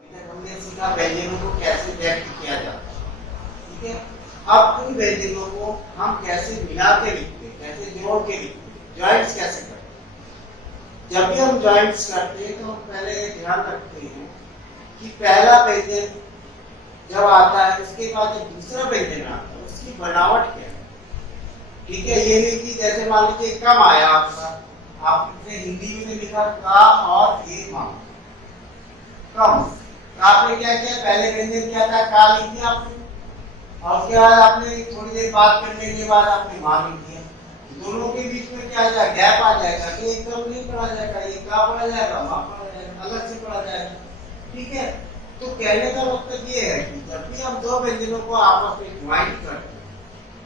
अभी तक हमने सीखा व्यंजनों को कैसे व्यक्त किया जाता है, ठीक है। अब उन व्यंजनों को हम कैसे मिला के लिखते हैं, कैसे जोड़ के लिखते हैं, जॉइंट्स कैसे करते हैं। जब भी हम जॉइंट्स करते हैं तो हम पहले ध्यान रखते हैं कि पहला व्यंजन जब आता है उसके बाद जब दूसरा व्यंजन आता है उसकी बनावट क्या है, ठीक है। ये नहीं कि जैसे मान लीजिए कम आया आपका, आपने हिंदी में लिखा का और एक मां कम, तो आपने क्या किया, पहले व्यंजन क्या था, का लिख दिया आपने, और उसके बाद आपने थोड़ी देर बात करने के बाद आपने मां लिख दिया। दोनों के बीच में क्या आ जाएगा, गैप आ जाएगा, कि एकदम नहीं पढ़ा जाएगा, ये का पढ़ा जाएगा, मां पढ़ा जाएगा, अलग से पढ़ा जाएगा, ठीक है। तो कहने का मतलब ये है कि जब भी हम दो व्यंजनों को आपस में ज्वाइंट करते हैं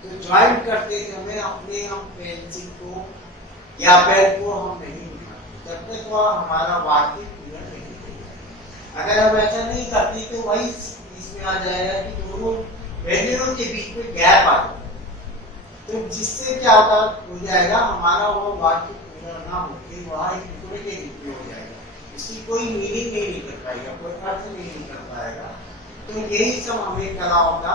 तो ज्वाइंट करते समय अपने हम पेंसिल को या पेन को हम नहीं उठाते जब तक वह हमारा वाक्य पूरा नहीं होगा। अगर हम ऐसा नहीं करते तो वही इसमें आ जाएगा कि दोनों व्यंजनों के बीच में गैप आ जाएगा, तो जिससे क्या होगा हो जाएगा, हमारा वो वाक्य पूरा ना होकर वह एक टुकड़े के रूप में हो जाएगा, इसकी कोई मीनिंग नहीं निकल पाएगा, कोई अर्थ नहीं निकल पाएगा। तो यही सब हमें कलाओं का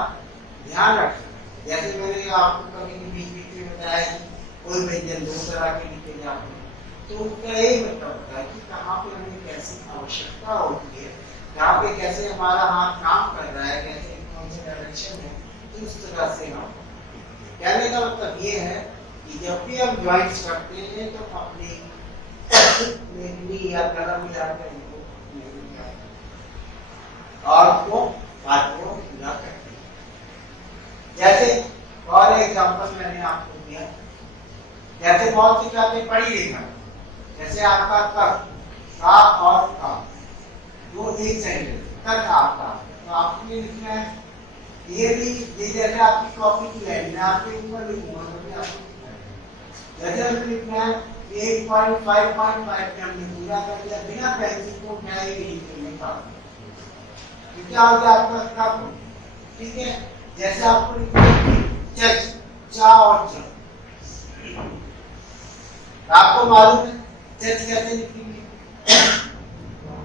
ध्यान रखना है। जैसे मैंने आपको कभी बीच बीच में बताया कि कोई व्यंजन दो तरह के लिखे जाते हैं, तो उसका यही मतलब होता है कि कहाँ पे हमें कैसी आवश्यकता होती है, कहाँ पे कैसे हमारा हाथ काम कर रहा है, कैसे कौन से डायरेक्शन है, तो उस तरह से हम कहने का मतलब ये है कि जब भी हम ज्वाइंट्स करते हैं तो अपनी लेखनी या कलम या इनको और को बात को पूरा करते हैं। जैसे और एग्जांपल मैंने आपको दिया, जैसे बहुत सी बातें पढ़ी लिखा, जैसे आपका का और का दो एक सेंटेंस तक आपका, तो आपको ये लिखना है, ये भी ये जैसे आपकी कॉपी की लाइन मैं आपके ऊपर लिखूंगा तो भी आपको जैसे हमें लिखना है 8.5.5 पे हमने पूरा कर दिया बिना पेंसिल को क्या ही नहीं करने का, तो क्या हो गया आपका कप, ठीक है। जैसे आपको लिखना है चच, चा और च, आपको मालूम है चच कैसे लिखेंगे,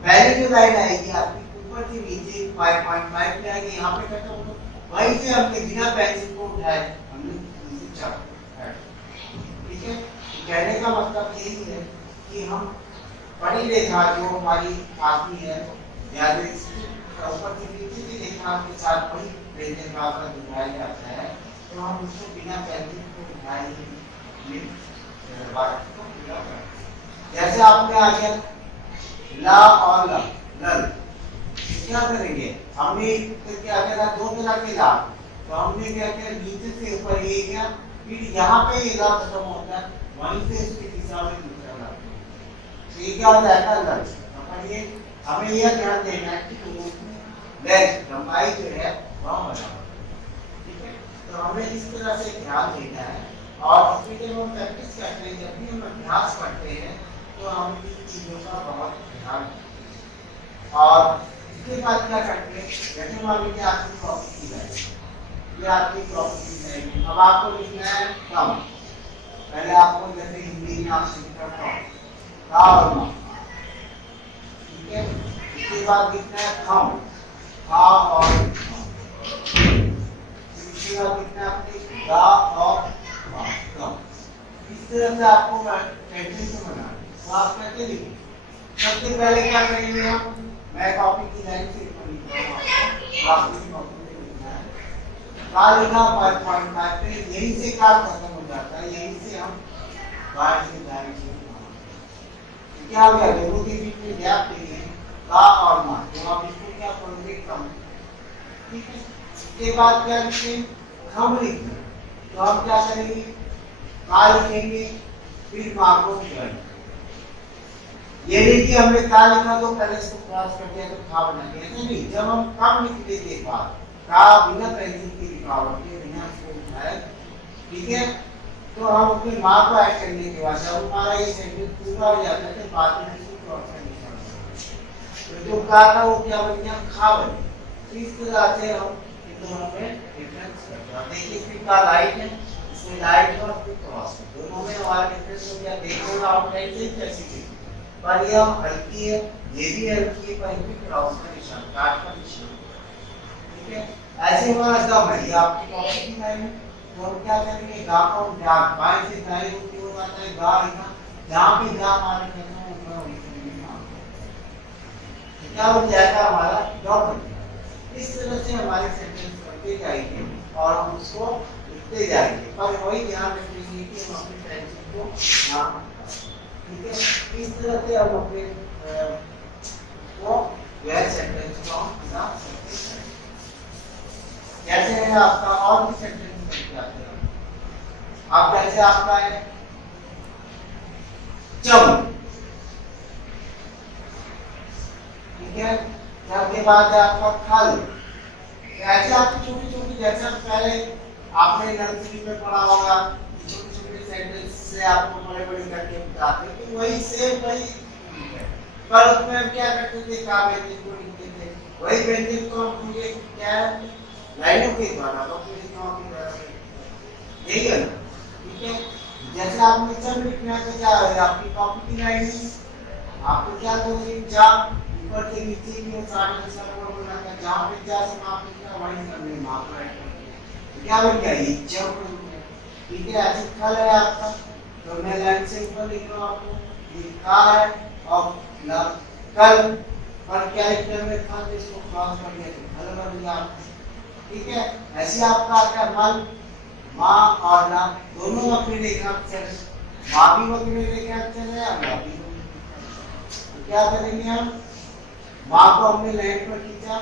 पहली जो लाइन आएगी आपकी ऊपर से नीचे 5.5 पे आएगी, यहाँ पे खत्म होगा, वहीं से हमने बिना पेंसिल को उठाए हमने चा, ठीक है। कहने का मतलब यही है कि हम पढ़ी रेखा जो हमारी आती है या जो ऊपर से नीचे की रेखा के साथ वही व्यंजन का दोहराया जाता है, तो हम उसको बिना पेंसिल को उठाए वाक्य को पूरा करते हैं। जैसे आपने आ गया ला और ल, लल, क्या करेंगे, हमने क्या किया, दो तरह के ला, तो हमने क्या किया, नीचे से ऊपर ये गया, फिर यहाँ पे ये ला खत्म होता है, वहीं से इसकी दिशा में दूसरा ला, तो ये क्या हो जाएगा लल। तो ये हमें यह ध्यान देना है कि लेंथ लंबाई जो है वह बराबर, ठीक है। तो हमें इस तरह से ध्यान देना है, और इसमें जब हम प्रैक्टिस करते हैं, जब भी हम अभ्यास करते हैं तो हम इन चीजों का बहुत ध्यान रखें। और इसके बाद क्या करते हैं, जैसे मान लीजिए आपकी कॉपी की लाइन, ये आपकी कॉपी की लाइन, अब आपको लिखना है कम, पहले आपको जैसे हिंदी में आप लिखना का और मां, ठीक है। इसके बाद लिखना है खम, खा और इसके बाद लिखना है आपने गा और कम। इस तरह से आपको पेंसिल से बनाना, तो आप कैसे लिखेंगे, सबसे पहले क्या करेंगे हम, मैं कॉपी की लाइन से लिखूंगा, आपकी कॉपी में लिखना है का लिखा 5.5 पे, यहीं से का खत्म हो जाता है, यहीं से हम बाहर से लाइन से क्या हो गया, दोनों के बीच में गैप देंगे का और मां, तो आप इसको क्या पढ़ोगे कम, ठीक है। इसके बाद क्या लिखेंगे, खम लिखेंगे, तो हम क्या करेंगे, का लिखेंगे फिर मां को ज्वाइन, ये नहीं कि हमने का लिखा तो पहले इसको क्रॉस कर दिया तो खा बना दिया, नहीं, जब हम कम लिखने के बाद का बिना पेंसिल की लिखावट के बिना इसको उठाए, ठीक है, तो हम अपनी मां को ऐड करने के बाद जब हमारा ये सेंटेंस पूरा हो जाता है तो बाद में इसको क्रॉस करने का, तो जो का था वो क्या बन गया, खा बन गया। तो इस तरह से हम इन दोनों में डिफरेंस करते हैं। देखिए इसमें का लाइट है, इसमें लाइट और फिर क्रॉस, दोनों में हमारा डिफरेंस हो गया, देखो आउटलाइन से कैसे पर ये हल्की है, ये भी हल्की है, पर इनमें क्रॉस का निशान, काट का निशान, ठीक है। ऐसे हमारा दम है, ये आपकी टॉपिक की लाइन है, तो हम क्या करेंगे, गा को ध्यान बाएं से दाएं की ओर आता है, गा लिखा, जहां पे जा मारे करना है उतना वही करेंगे, क्या बन जाएगा हमारा डॉट बन जाएगा। इस तरह से हमारे सेंटेंस बनते जाएंगे और हम उसको लिखते जाएंगे, पर वही ध्यान रखेंगे कि हम अपने टेंशन को ना, ठीक है। इस तरह से हम अपने वो यह सेंटेंस को बना सकते हैं। जैसे है आपका और भी सेंटेंस बनते आते हैं, आप जैसे आपका है जब, ठीक है, जब के बाद है आपका खल, ऐसे आपकी छोटी छोटी, जैसे पहले आपने नर्सरी में पढ़ा होगा, छोटे छोटे सेंटेंस से आपको बड़े बड़े करके बताते हैं, तो वही सेम वही है, पर उसमें हम क्या करते थे, क्या व्यंजन को लिखते थे, वही व्यंजन को हम पूरे क्या लाइनों के द्वारा यही है, ठीक है। जैसे आपने चल लिखना है तो क्या है, आपकी कॉपी की लाइन है, आपको क्या करेंगे, जा ऊपर से नीचे की सारे सर्वर बनाकर जहां पे जा समाप्त किया वहीं करने माप राइट करके क्या बन गया, ये जब बन गया, ठीक है। ऐसे कल है आपका, तो मैं लाइन से ऊपर लिख रहा हूं आपको, ये का है और ना कल, पर कैरेक्टर में था तो इसको क्रॉस कर दिया तो कल बन गया, ठीक है। ऐसे आपका आता है मल, माँ और ना दोनों अपने रेखा अक्षर, माँ भी अपने रेखा अक्षर है और ना भी, तो क्या करेंगे हम, माँ को हमने लाइन पर खींचा,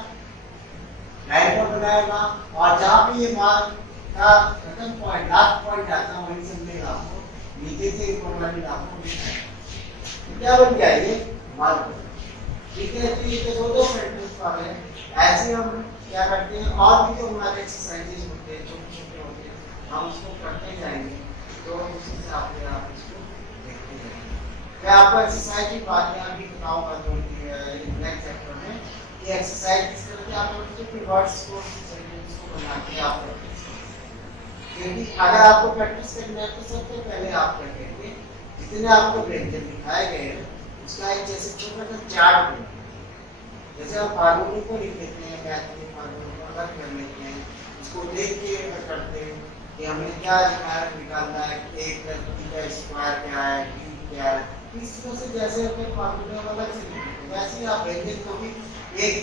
लाइन पर बनाएगा और जहाँ पे ये माँ का खत्म पॉइंट, लास्ट पॉइंट आता है वहीं से हमने आपको नीचे से ऊपर वाली आपको तो क्या बन गया ये माल, ठीक है। तो ये तो दो सेंटेंस वाले हैं। ऐसे हम क्या करते हैं, और भी जो हमारे एक्सरसाइजेस होते हैं छोटे छोटे होते हैं, हम उसको करते जाएंगे, तो उसी से आप इसको देखते जाएंगे। मैं आपको एक्सरसाइज की बात में अभी बताऊंगा थोड़ी नेक्स्ट चैप्टर में, ये एक्सरसाइज किस तरह से आप छोटे वर्ड्स को सेंटेंस को बना के आप करते हैं, क्योंकि अगर आपको प्रैक्टिस करना है तो सबसे पहले आप क्या करेंगे, जितने आपको व्यंजन दिखाए गए हैं उसका एक जैसे छोटा सा चार्ट बनाइए, जैसे हम फार्मूले को लिख लेते हैं, मैथ के फार्मूले को अलग कर लेते हैं, उसको देख के करते हैं कि हमें क्या निकालना है, a + b का स्क्वायर क्या है, b क्या है, इस तरह से जैसे अपने फार्मूले को अलग से लिखते हैं वैसे ही आप व्यंजन को भी एक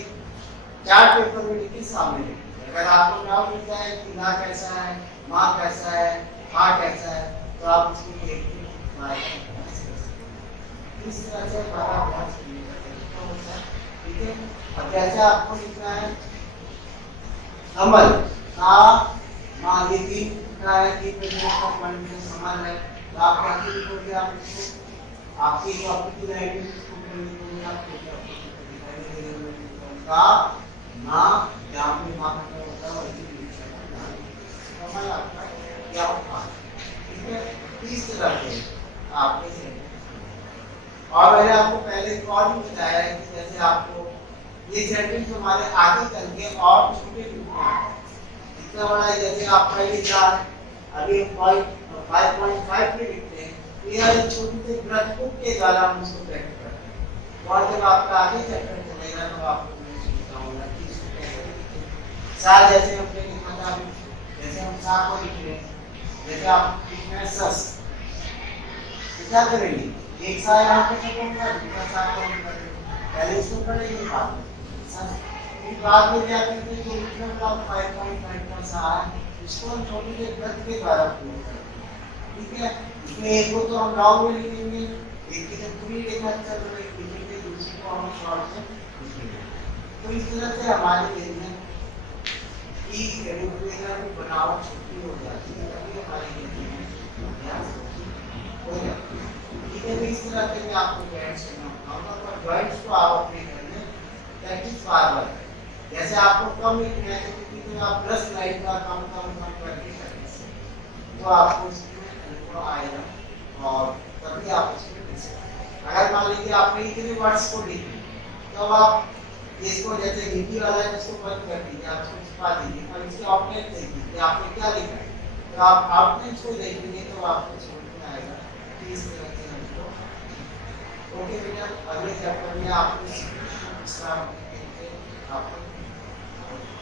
चार्ट पेपर में लिख के सामने लिखिए। अगर आपको डाउट होता है कि ना कैसा है, माँ कैसा है, हाँ कैसा है, तो आप उसको देख के इस तरह से हमारा अभ्यास होता है, ठीक है। अब जैसे आपको लिखना है कमल का, माँ ये तीन का है, तीन का पॉइंट में समल है, तो आप क्या लिखोगे, आप इसको आपकी टॉपिक की लाइन में इसको लिखोगे, आपको का ना जहाँ पे माँ का होता है वही कमल आपका क्या होगा, ठीक है। इस तरह से आपके से, और मैंने आपको पहले एक और भी बताया है कि जैसे आपको ये सेंटेंस हमारे आगे चल के और छोटे लिखने हैं, इतना बड़ा है, जैसे आपका ये चार अभी 5.5 पे लिखते हैं, ये छोटे से वृत्तपुट के द्वारा हम उसको प्रैक्टिस करते हैं, और जब आपका आगे चैप्टर चलेगा तो आपको मैं बताऊंगा कि इसको कैसे लिखते हैं। सा जैसे हमने लिखा था, जैसे हम सा को लिख रहे हैं, जैसे आप लिख रहे हैं सस, तो क्या करेंगे, एक सा यहाँ पे दूसरा सा पहले इसको पढ़ेंगे, बाद में क्या करते हैं, जो लिखने वाला 5.5 का सा है इसको हम छोटे से वृत्त के द्वारा पूर्ण करते हैं, ठीक है। इसमें एक को तो हम राउंड में लिखेंगे, एक की तो पूरी रेखा चल रही लिखेंगे, दूसरी को हम शॉर्ट से लिखेंगे, तो इस तरह से हमारे लिए की रेखा की बनावट छोटी हो जाती है, तभी हमारे लिए अभ्यास हो जाता है, ठीक है। इस तरह से मैं आपको गाइड करना बताऊंगा, पर गाइड्स को आप अपने घर में प्रैक्टिस बार-बार करें। जैसे आपको कम लिखना है तो आप 10 लाइन का कम करके करें, तो आपको इसमें अनुभव आएगा और तभी आप इसमें लिख सकते। अगर मान लीजिए आपने इतने वर्ड्स को लिख तो आप इसको जैसे हिंदी वाला है इसको बंद कर दीजिए, आप इसको छुपा दीजिए और इसके आउटलाइन देखिए कि आपने क्या लिखा है, तो आप आउटलाइन को देखेंगे तो आपको समझ में आएगा कि इस तरह से हमको ओके। जब अगले चैप्टर में आपको विश्राम देंगे आपको